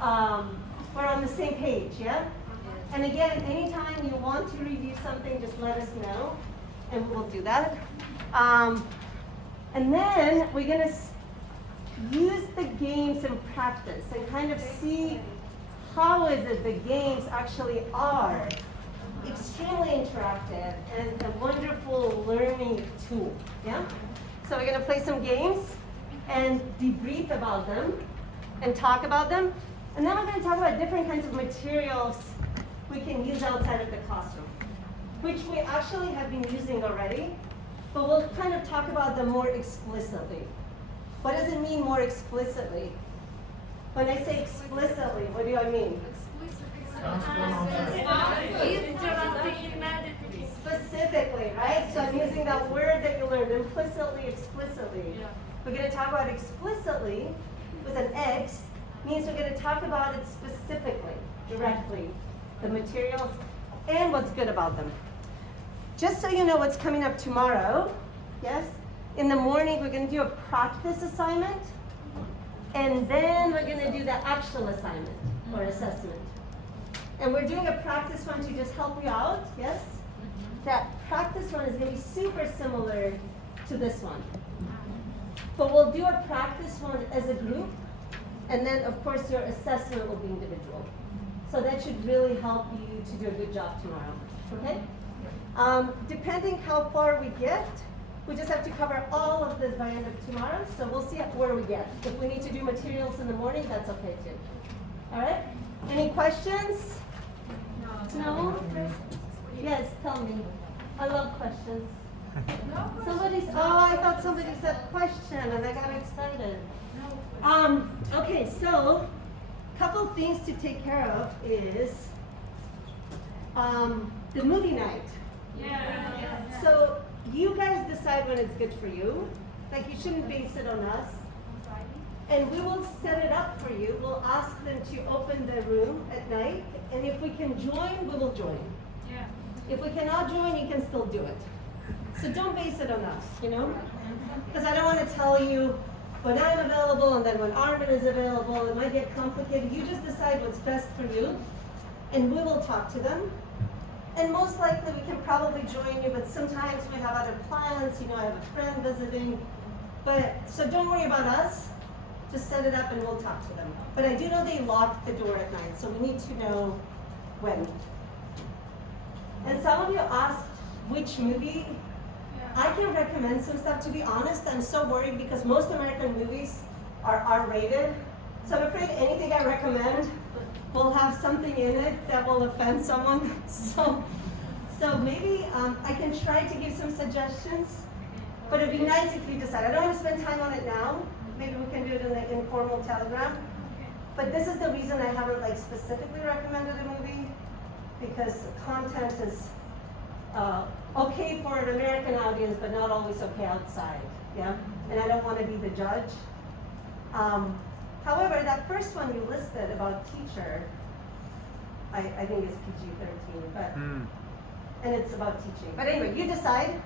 we're on the same page, yeah? And again, anytime you want to review something, just let us know, and we'll do that. And then we're gonna use the games in practice and kind of see how is it the games actually are extremely interactive and a wonderful learning tool, yeah? So we're gonna play some games and debrief about them and talk about them. And then we're gonna talk about different kinds of materials we can use outside of the classroom, which we actually have been using already, but we'll kind of talk about them more explicitly. What does it mean more explicitly? When I say explicitly, what do I mean? Specifically, right? So I'm using that word that you learned, implicitly, explicitly. Yeah. We're going to talk about explicitly with an X, means we're going to talk about it specifically, directly, the materials and what's good about them. Just so you know what's coming up tomorrow, yes? In the morning, we're going to do a practice assignment, and then we're going to do the actual assignment or assessment. And we're doing a practice one to just help you out, yes? That practice one is going to be super similar to this one. But we'll do a practice one as a group, and then of course your assessment will be individual. So that should really help you to do a good job tomorrow, okay? Depending how far we get, we just have to cover all of this by end of tomorrow, so we'll see where we get. If we need to do materials in the morning, that's okay too. All right? Any questions? No? Yes, tell me. I love questions. I thought somebody said question and I got excited. Okay, so couple things to take care of is the movie night. Yeah. So you guys decide when it's good for you. Like you shouldn't base it on us. And we will set it up for you. We'll ask them to open the room at night. And if we can join, we will join. Yeah. If we cannot join, you can still do it. So don't base it on us, you know? Because I don't want to tell you when I'm available and then when Armin is available. It might get complicated. You just decide what's best for you. And we will talk to them. And most likely we can probably join you, but sometimes we have other plans. You know, I have a friend visiting. So don't worry about us. Just set it up and we'll talk to them. But I do know they lock the door at night, so we need to know when. And some of you asked which movie. I can recommend some stuff. To be honest, I'm so worried because most American movies are R-rated. So I'm afraid anything I recommend will have something in it that will offend someone. So maybe I can try to give some suggestions. But it'd be nice if you decide. I don't want to spend time on it now. Maybe we can do it in the informal telegram. But this is the reason I haven't specifically recommended a movie, because content is okay for an American audience, but not always okay outside. Yeah, and I don't want to be the judge. However, that first one you listed about teacher, I think is PG-13, but and it's about teaching. But anyway, you decide.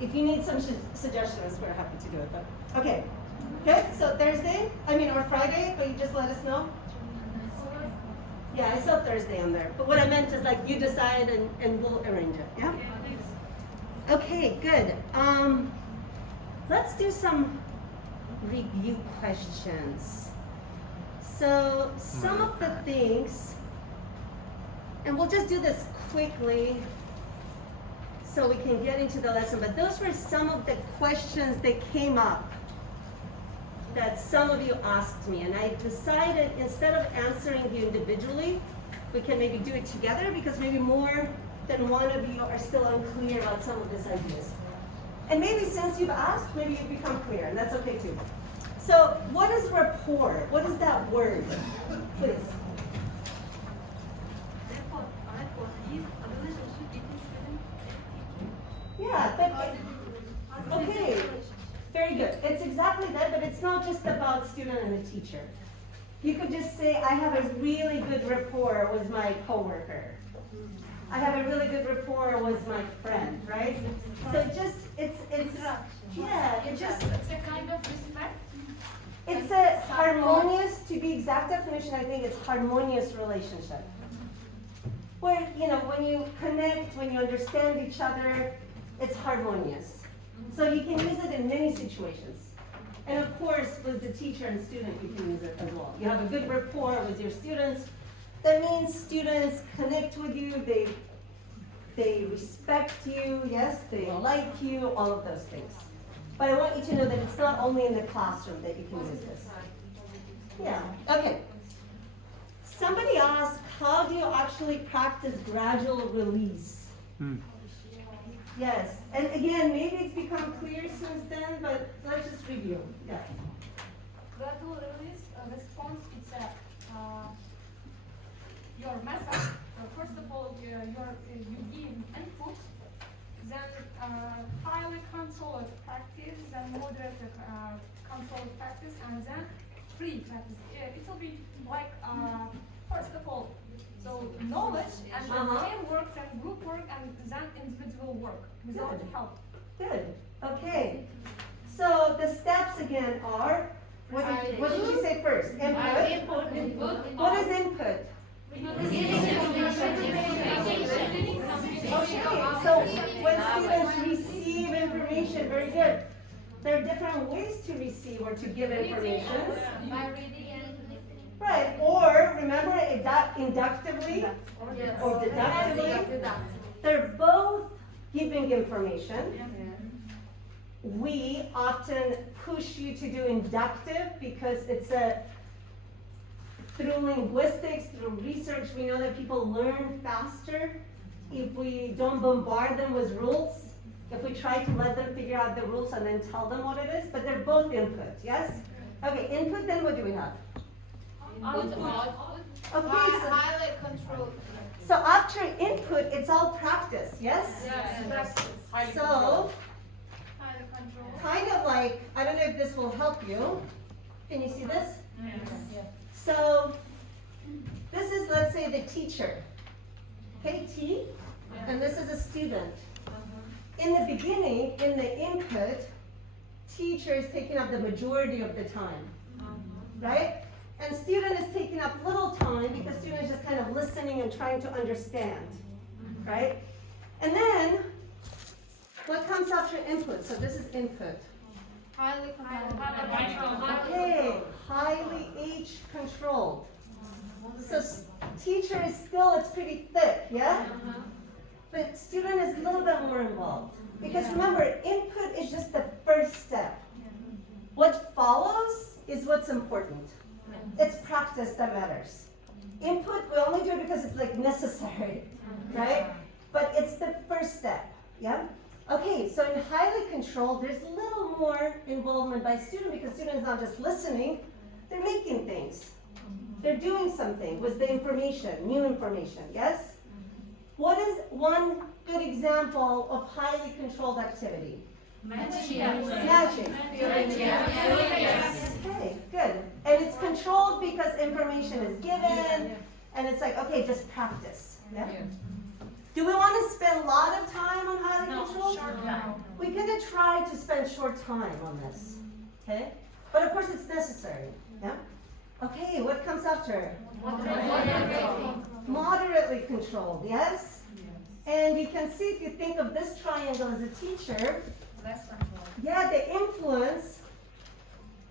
If you need some suggestions, we're happy to do it. But okay. Good, so Thursday, or Friday, but you just let us know? Yeah, I saw Thursday on there. But what I meant is you decide and we'll arrange it, yeah? Okay, good. Let's do some review questions. So some of the things, and we'll just do this quickly so we can get into the lesson, but those were some of the questions that came up that some of you asked me, and I decided instead of answering you individually, we can maybe do it together because maybe more than one of you are still unclear about some of these ideas. And maybe since you've asked, maybe you've become clear, and that's okay too. So what is rapport? What is that word? Please. Yeah, but okay. Very good. It's exactly that, but it's not just about student and the teacher. You could just say, I have a really good rapport with my coworker. I have a really good rapport with my friend, right? So it's a kind of respect. It's a harmonious, to be exact definition, I think it's harmonious relationship. Where, when you connect, when you understand each other, it's harmonious. So you can use it in many situations. And of course, with the teacher and student, you can use it as well. You have a good rapport with your students. That means students connect with you, they respect you, yes, they like you, all of those things. But I want you to know that it's not only in the classroom that you can use this. Yeah, okay. Somebody asked, how do you actually practice gradual release? Yes, and again, maybe it's become clear since then, but let's just review. Yeah. Gradual release response, it's your method. First of all, you give input, then highly controlled practice, then moderate controlled practice, and then free practice. It will be like, first of all, so knowledge, and then teamwork, then group work, and then individual work without help. Good. Okay. So the steps again are, what did you say first? Input. What is input? Okay, so when students receive information, very good. There are different ways to receive or to give information. By reading and listening. Right, or remember inductively or deductively. They're both giving information. We often push you to do inductive because through linguistics, through research, we know that people learn faster if we don't bombard them with rules, if we try to let them figure out the rules and then tell them what it is, but they're both input, yes? Okay, input, then what do we have? Okay, Highly controlled. so after input, it's all practice, yes? Yes. So, Highly controlled. kind of like, I don't know if this will help you. Can you see this? Yes. So, this is, let's say, the teacher, okay, T, and this is a student. In the beginning, in the input, teacher is taking up the majority of the time, right? And student is taking up little time because student is just kind of listening and trying to understand, right? And then, what comes after input? So this is input. Highly controlled. Okay, highly H controlled. So teacher is still, it's pretty thick, yeah? But student is a little bit more involved. Because remember, input is just the first step. What follows is what's important. It's practice that matters. Input, we only do it because it's like necessary, right? But it's the first step, yeah? Okay, so in highly controlled, there's a little more involvement by student because student is not just listening, they're making things. They're doing something with the information, new information, yes? What is one good example of highly controlled activity? Matching. Okay, good. And it's controlled because information is given, and it's like, okay, just practice. Yeah? Do we want to spend a lot of time on highly controlled? We're going to try to spend short time on this. Okay? But of course it's necessary. Yeah? Okay, what comes after? Moderately controlled, yes? And you can see if you think of this triangle as a teacher, Less control. yeah, the influence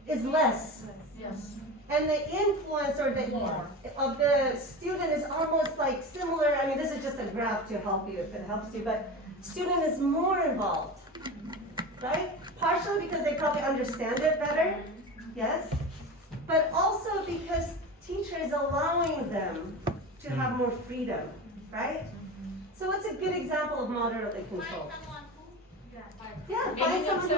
is less. Yes. And the influence or the of the student is almost like similar. I mean, this is just a graph to help you if it helps you, but student is more involved, right? Partially because they probably understand it better, yes? But also because teacher is allowing them to have more freedom, right? So what's a good example of moderately controlled? Yeah, find someone who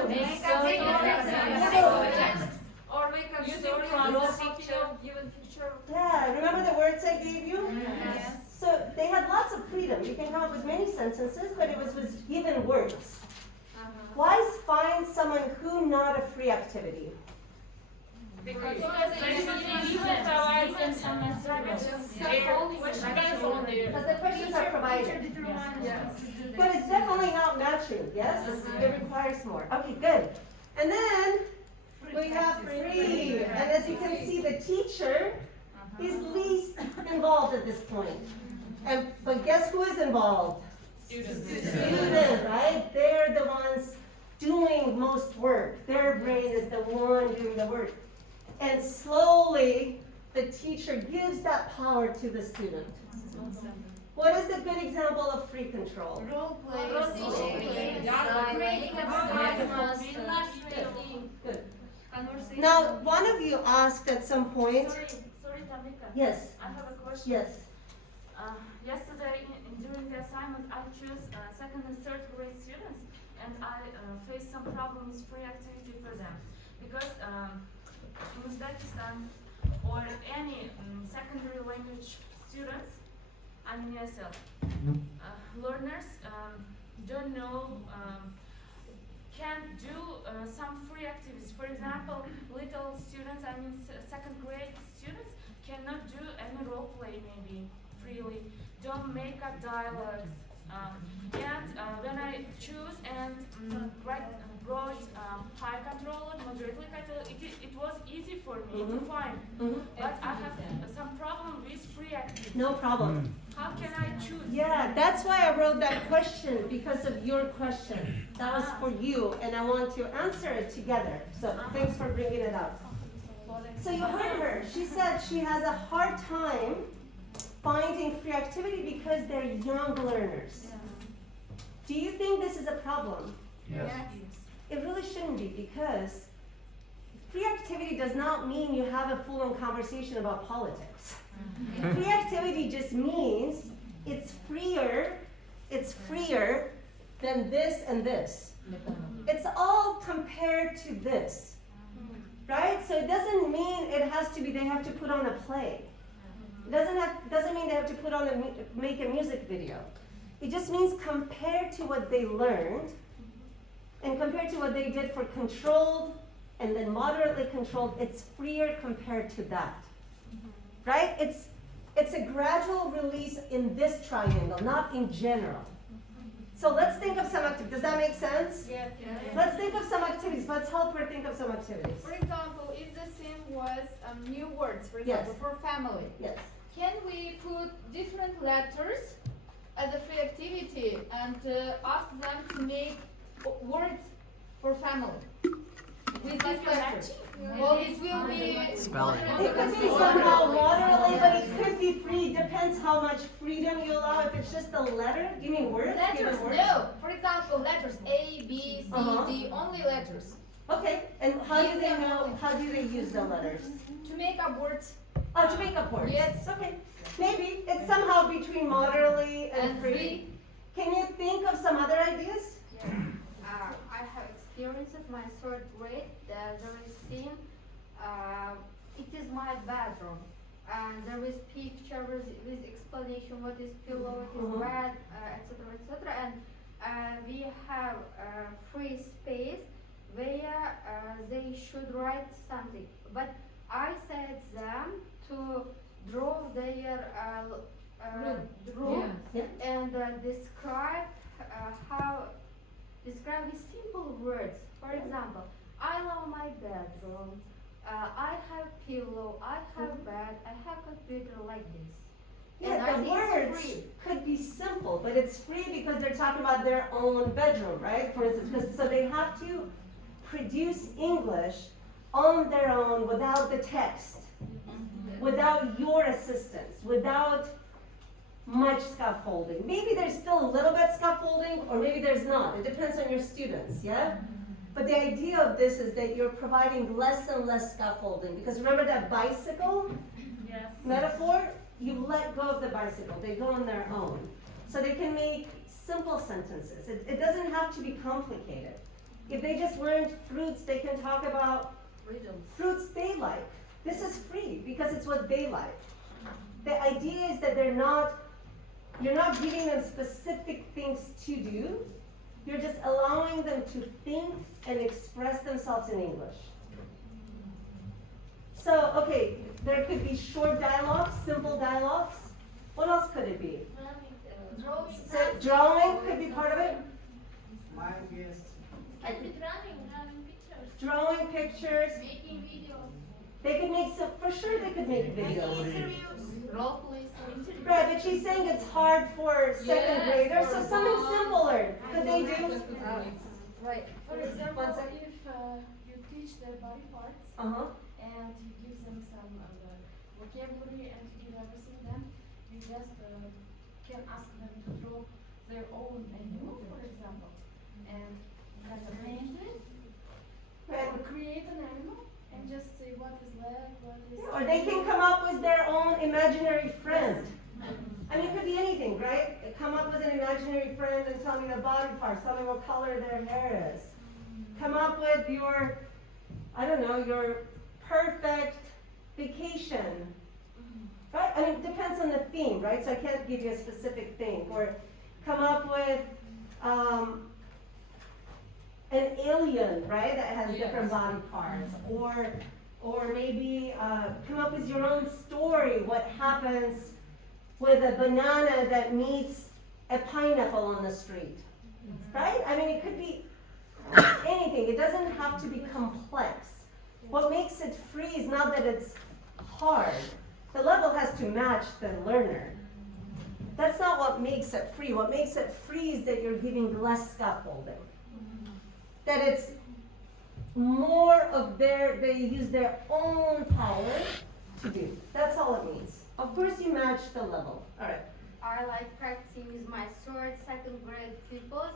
Or make a story, draw picture, given picture. Yeah, remember the words I gave you? Yes. So they had lots of freedom. You can come up with many sentences, but it was with given words. Why find someone who not a free activity? Because you provide them some instructions. Because the questions are provided. But it's definitely not matching, yes? It requires more. Okay, good. And then we have free. And as you can see, teacher is least involved at this point. But guess who is involved? Student, right? They're the ones doing most work. Their brain is the one doing the work. And slowly, the teacher gives that power to the student. What is a good example of free control? Role play. Good. Now, one of you asked at some point. Sorry, Tamika. Yes. I have a question. Yes. Yesterday, during the assignment, I chose second and third grade students, and I faced some problems free activity for them because in Uzbekistan or any secondary language students, I mean ESL, learners don't know, can't do some free activities. For example, little students, I mean second grade students, cannot do any role play maybe freely, don't make up dialogues. And when I choose and brought high controller, moderately controller, it was easy for me to find. But I have some problem with free activities. No problem. How can I choose? Yeah, that's why I wrote that question, because of your question. That was for you, and I want to answer it together. So thanks for bringing it up. So you heard her. She said she has a hard time finding free activity because they're young learners. Do you think this is a problem? Yes. It really shouldn't be, because free activity does not mean you have a full-on conversation about politics. Free activity just means it's freer than this and this. It's all compared to this, right? So it doesn't mean it has to be, they have to put on a play. It doesn't mean they have to put on make a music video. It just means compared to what they learned and compared to what they did for controlled and then moderately controlled, it's freer compared to that. Right? It's a gradual release in this triangle, not in general. So let's think of some activities. Does that make sense? Yes. Let's think of some activities. Let's help her think of some activities. For example, if the theme was new words, for example, Yes. for family, Yes. can we put different letters as a free activity and ask them to make words for family with these letters? Well, it will be Spelling. It could be somehow moderately, but it could be free. Depends how much freedom you allow. If it's just a letter, you mean words? letters. Given words? No, for example, letters A, B, C, D, only letters Okay, and how do they know? How do they use the letters? to make up words. Oh, to make up words. Yes. Okay. Maybe it's somehow between moderately and And free. free. Can you think of some other ideas? I have experience at my third grade. There is scene. It is my bedroom, and there is picture with explanation what is pillow, what is bed, etc., etc. And we have free space where they should write something. But I said them to draw their room Yeah. and describe with simple words. For example, I love my bedroom. I have pillow. I have bed. I have computer like this. And I Yeah, the think it's words free. could be simple, but it's free because they're talking about their own bedroom, right? For instance, so they have to produce English on their own without the text, without your assistance, without much scaffolding. Maybe there's still a little bit scaffolding, or maybe there's not. It depends on your students, yeah? But the idea of this is that you're providing less and less scaffolding, because remember that bicycle Yes. metaphor? You let go of the bicycle. They go on their own. So they can make simple sentences. It doesn't have to be complicated. If they just learned fruits, they can talk about fruits they like. This is free because it's what they like. The idea is that you're not giving them specific things to do. You're just allowing them to think and express themselves in English. So, okay, there could be short dialogues, simple dialogues. What else could it be? So drawing could be part of it. Can be drawing pictures, Drawing pictures. making videos. They could make some, for sure they could make videos. Role plays. Right, but she's saying it's hard for second graders, so something simpler. Could they do? Right. For example, One second. if you teach their body parts Uh-huh. and you give them some vocabulary and you give everything them, you just can ask them to draw their own animal, for example, and kind of paint it, Right. or create an animal and just say what is leg, what is. Or they can come up with their own imaginary friend. I mean, it could be anything, right? Come up with an imaginary friend and tell me the body parts, tell me what color their hair is. Come up with your, I don't know, your perfect vacation. Right? I mean, it depends on the theme, right? So I can't give you a specific thing. Or come up with an alien, right, that has different body parts. Or maybe come up with your own story. What happens with a banana that meets a pineapple on the street, right? I mean, it could be anything. It doesn't have to be complex. What makes it free is not that it's hard. The level has to match the learner. That's not what makes it free. What makes it free is that you're giving less scaffolding. That it's more of they use their own power to do. That's all it means. Of course you match the level. All right. I like practicing with my third, second grade pupils.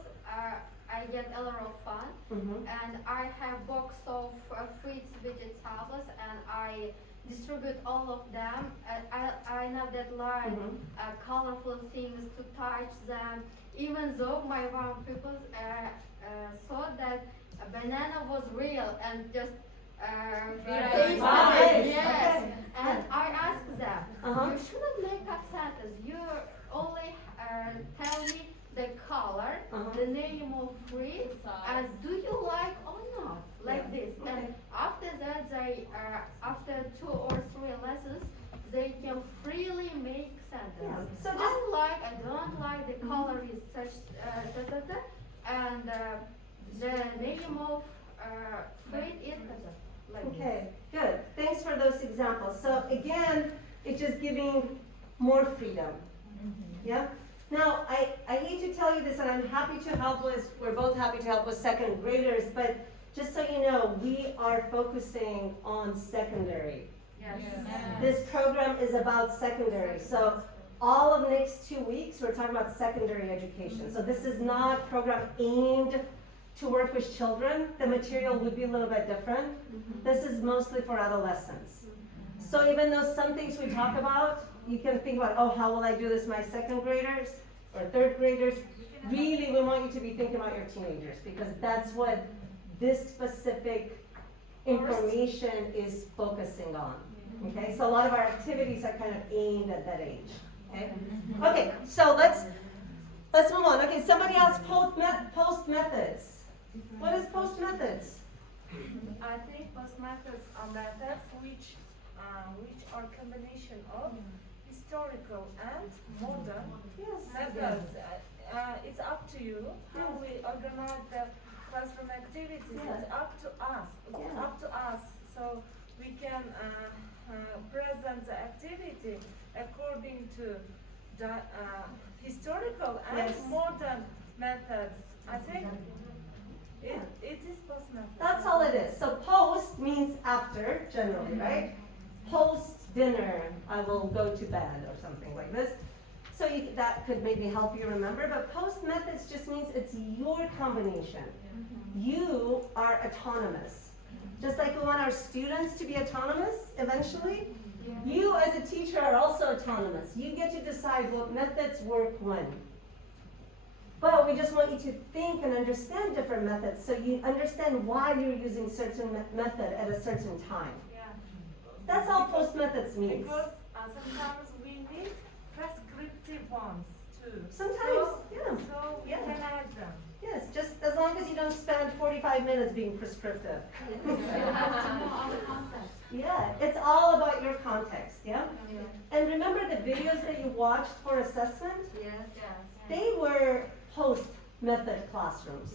I get a lot of fun. Mm-hmm. And I have box of fruits, vegetables, and I distribute all of them. I know that like colorful things to touch them. Even though my one pupils thought that a banana was real and just taste Right. it. Yes. Okay. And I asked them, Uh-huh. you shouldn't make up sentences. You only tell me the color, the name of fruit, and do you like or not? Like Yeah. this. Okay. And after that, they after 2 or 3 lessons, they can freely make sentences. Yeah. So just I like, I don't like, the color is such, and the name of fruit is like okay, good. Thanks for those examples. So again, it's just giving more freedom. Yeah? Now, I hate to tell you this, and I'm happy to help with, we're both happy to help with second graders, but just so you know, we are focusing on secondary. This program is about secondary. So all of next 2 weeks, we're talking about secondary education. So this is not a program aimed to work with children. The material would be a little bit different. This is mostly for adolescents. So even though some things we talk about, you can think about, oh, how will I do this with my second graders or third graders? Really, we want you to be thinking about your teenagers, because that's what this specific information is focusing on. Okay, so a lot of our activities are kind of aimed at that age. Okay, okay, so let's move on. Okay, somebody else, post methods. What is post methods? I think post methods are methods which are combination of historical and modern methods. It's up to you how we organize the classroom activities. Yes. It's up to us. It's up to us. So we can present the activity according to the historical and Yes. modern methods. I think it is post method. That's all it is. So post means after, generally, right? Post dinner, I will go to bed or something like this. So that could maybe help you remember, but post methods just means it's your combination. You are autonomous. Just like we want our students to be autonomous eventually, you as a teacher are also autonomous. You get to decide what methods work when. But we just want you to think and understand different methods so you understand why you're using certain method at a certain time. Yeah. That's all post methods means. Because sometimes we need prescriptive ones too. Sometimes, So, yeah. So we Yeah. can add them. Yes, just as long as you don't spend 45 minutes being prescriptive. Yeah, it's all about your context, yeah? And remember the videos that you watched for assessment? They were post-method classrooms.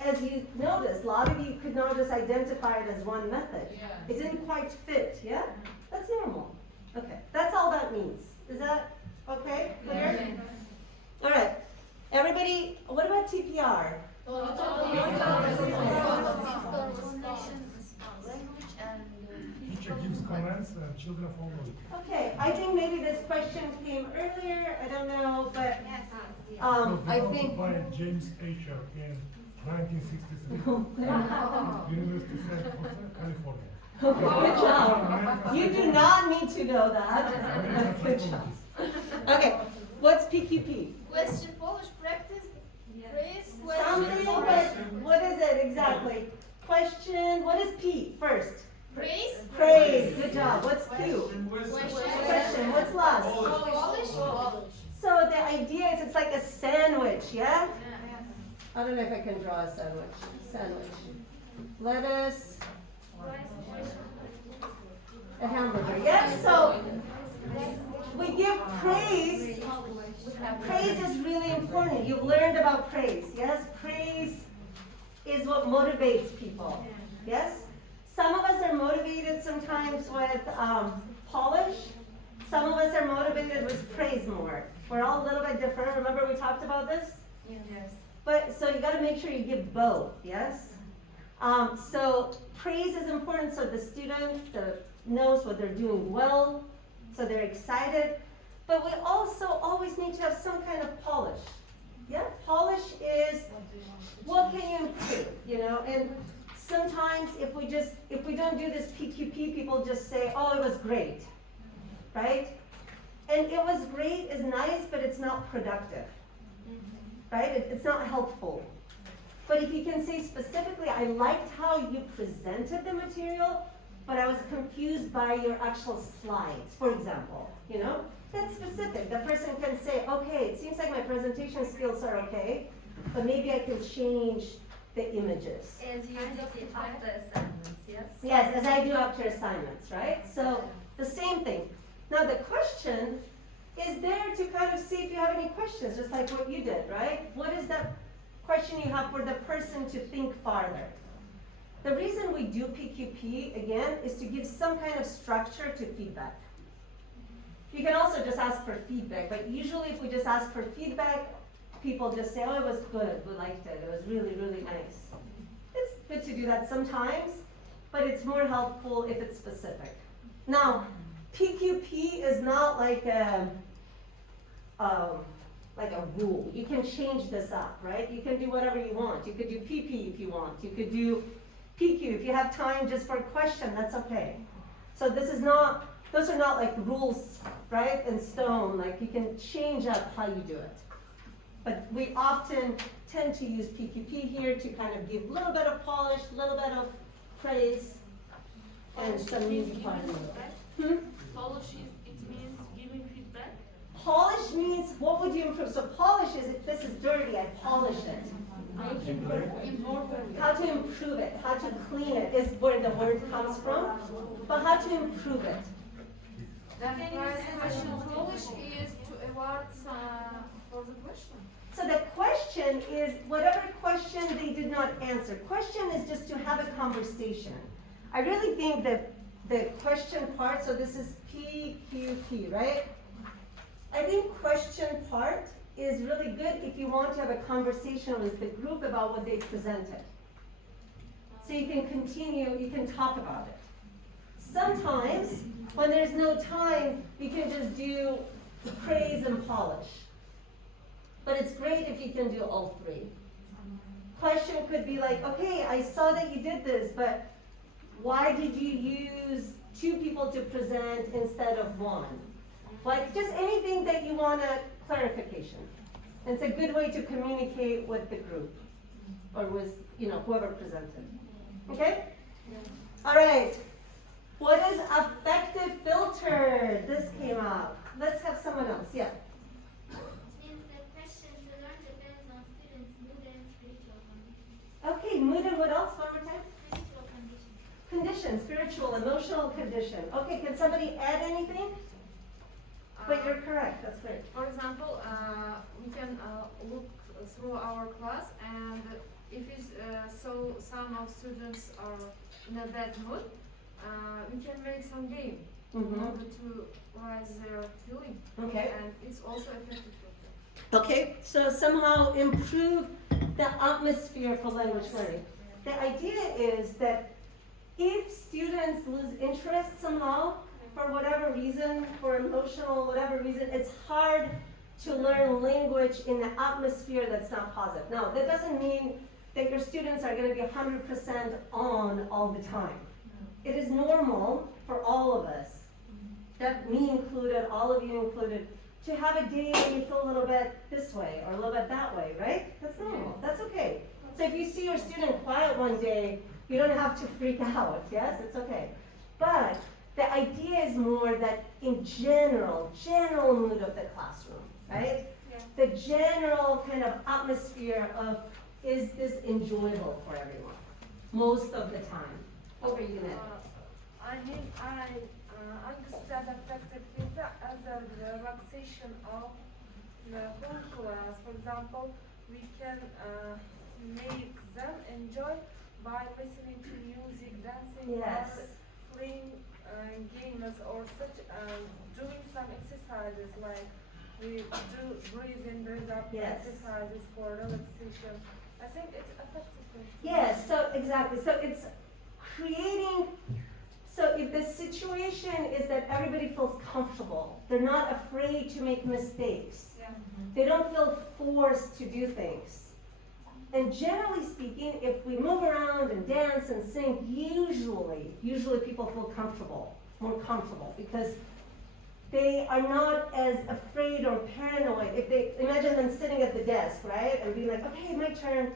as you noticed, a lot of you could not just identify it as one method. Yeah. It didn't quite fit, yeah? That's normal. Okay, that's all that means. Is that okay? Clear? All right. Everybody, what about TPR? Language and Teacher gives comments and children follow it. Okay, I think maybe this question came earlier, I don't know, but It was I developed think by James Asher in 1963, University of California. good job. You do not need to know that. Good job. Okay, what's PQP? Question Polish practice. Praise question. Something, but what is it exactly? Question, what is P first? Praise. Praise, good job. What's Q? Question. Question, what's last? Polish. So the idea is it's like a sandwich, yeah? I don't know if I can draw a sandwich. Sandwich. Lettuce. A hamburger, yes? So we give praise. Praise is really important. You've learned about praise, yes? Praise is what motivates people, yes? Some of us are motivated sometimes with polish. Some of us are motivated with praise more. We're all a little bit different. Remember we talked about this? yes. But, so you gotta make sure you give both, yes? So praise is important so the student knows what they're doing well, so they're excited. But we also always need to have some kind of polish. Yeah, polish is what can you improve, you know? And sometimes if we don't do this PQP, people just say, oh, it was great, right? And it was great is nice, but it's not productive, right? It's not helpful. But if you can say specifically, I liked how you presented the material, but I was confused by your actual slides, for example, you know? That's specific. The person can say, okay, it seems like my presentation skills are okay, but maybe I can change the images. As you did it after assignments, yes? Yes, as I do after assignments, right? So the same thing. Now the question is there to kind of see if you have any questions, just like what you did, right? What is that question you have for the person to think farther? The reason we do PQP, again, is to give some kind of structure to feedback. You can also just ask for feedback, but usually if we just ask for feedback, people just say, oh, it was good, we liked it, it was really, really nice. It's good to do that sometimes, but it's more helpful if it's specific. Now, PQP is not like a rule. You can change this up, right? You can do whatever you want. You could do PP if you want. You could do PQ. If you have time just for a question, that's okay. So those are not like rules, right, in stone. Like you can change up how you do it. But we often tend to use PQP here to kind of give a little bit of polish, a little bit of praise, and some music part in it. Polish it means giving feedback. Polish means what would you improve? So polish is if this is dirty, I polish it. How to improve it, how to clean it is where the word comes from. But how to improve it? Then question Polish is to award for the question. So the question is whatever question they did not answer. Question is just to have a conversation. I really think that the question part, so this is PQP, right? I think question part is really good if you want to have a conversation with the group about what they presented. So you can continue, you can talk about it. Sometimes, when there's no time, you can just do praise and polish. But it's great if you can do all three. Question could be like, okay, I saw that you did this, but why did you use 2 people to present instead of 1? Like, just anything that you want a clarification. And it's a good way to communicate with the group, or with, whoever presented. Okay? All right. What is affective filter? This came up. Let's have someone else. Yeah. Means the question to learn depends on students' mood and spiritual condition. Okay, mood and what else? One more time? Spiritual condition. Condition, spiritual, emotional condition. Okay, can somebody add anything? But you're correct, that's great. For example, we can look through our class, and if some of students are in a bad mood, we can make some game in order to rise their feeling, Okay. and it's also effective filter. Okay, so somehow improve the atmosphere for language learning. The idea is that if students lose interest somehow, for whatever reason, for emotional, whatever reason, it's hard to learn language in an atmosphere that's not positive. Now, that doesn't mean that your students are going to be 100% on all the time. It is normal for all of us, that me included, all of you included, to have a day where you feel a little bit this way or a little bit that way, right? That's normal. That's okay. So if you see your student quiet one day, you don't have to freak out. Yes, it's okay. But the idea is more that in general mood of the classroom, right? Yeah. The general kind of atmosphere of, is this enjoyable for everyone? Most of the time. Over you, Ned. I understand effective filter as a relaxation of the whole class. For example, we can make them enjoy by listening to music, dancing, Yes. or playing games, or such doing some exercises like we do breathe in, breathe out Yes. exercises for relaxation. I think it's effective filter. Yes, so exactly. So it's creating, so if the situation is that everybody feels comfortable, they're not afraid to make mistakes, Yeah. they don't feel forced to do things. And generally speaking, if we move around and dance and sing, usually people feel more comfortable, because they are not as afraid or paranoid. If they imagine them sitting at the desk, right, and being like, okay, my turn.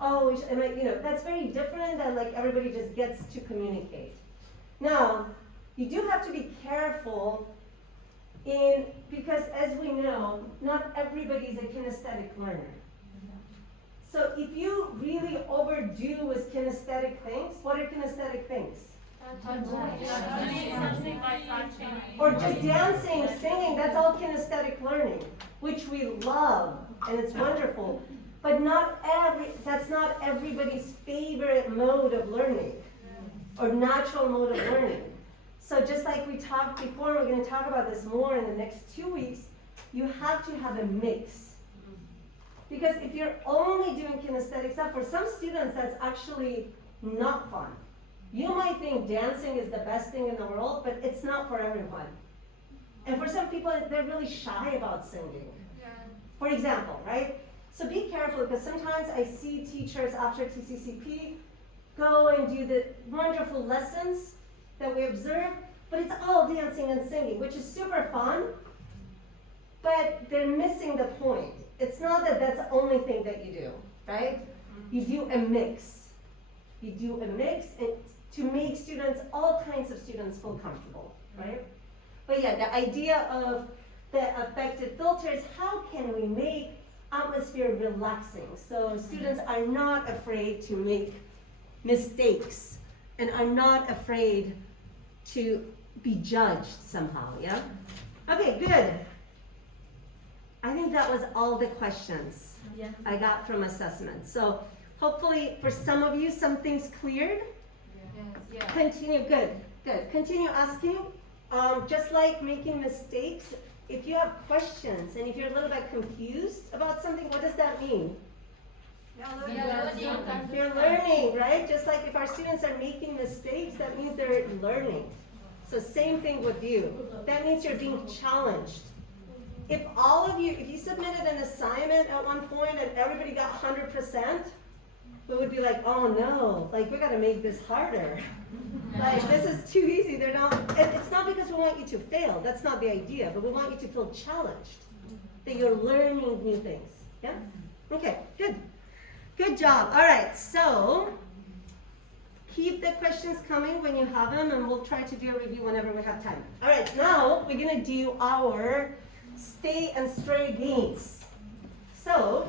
Oh, that's very different than like everybody just gets to communicate. Now, you do have to be careful because as we know, not everybody is a kinesthetic learner. So if you really overdo with kinesthetic things, what are kinesthetic things? Something like touching. Or just dancing, singing, that's all kinesthetic learning, which we love, and it's wonderful. But that's not everybody's favorite mode of learning, or natural mode of learning. So just like we talked before, we're going to talk about this more in the next 2 weeks, you have to have a mix. Because if you're only doing kinesthetic stuff, for some students that's actually not fun. You might think dancing is the best thing in the world, but it's not for everyone. And for some people, they're really shy about singing. Yeah. For example, right? So be careful, because sometimes I see teachers after TCCP go and do the wonderful lessons that we observe, but it's all dancing and singing, which is super fun, but they're missing the point. It's not that that's the only thing that you do, right? You do a mix. You do a mix and to make students, all kinds of students, feel comfortable, right? But yeah, the idea of the affective filter is how can we make atmosphere relaxing so students are not afraid to make mistakes and are not afraid to be judged somehow, yeah? Okay, good. I think that was all the questions I got from assessment. So hopefully for some of you, something's cleared. Yeah. Continue, good. Continue asking. Just like making mistakes, if you have questions and if you're a little bit confused about something, what does that mean? You're learning, right? Just like if our students are making mistakes, that means they're learning. So same thing with you. That means you're being challenged. If you submitted an assignment at one point and everybody got 100%, we would be like, oh no, like we gotta make this harder. Like this is too easy. It's not because we want you to fail, that's not the idea, but we want you to feel challenged, that you're learning new things, yeah? Okay, good. Good job. All right, so keep the questions coming when you have them, and we'll try to do a review whenever we have time. All right, now we're gonna do our stay and stray games. So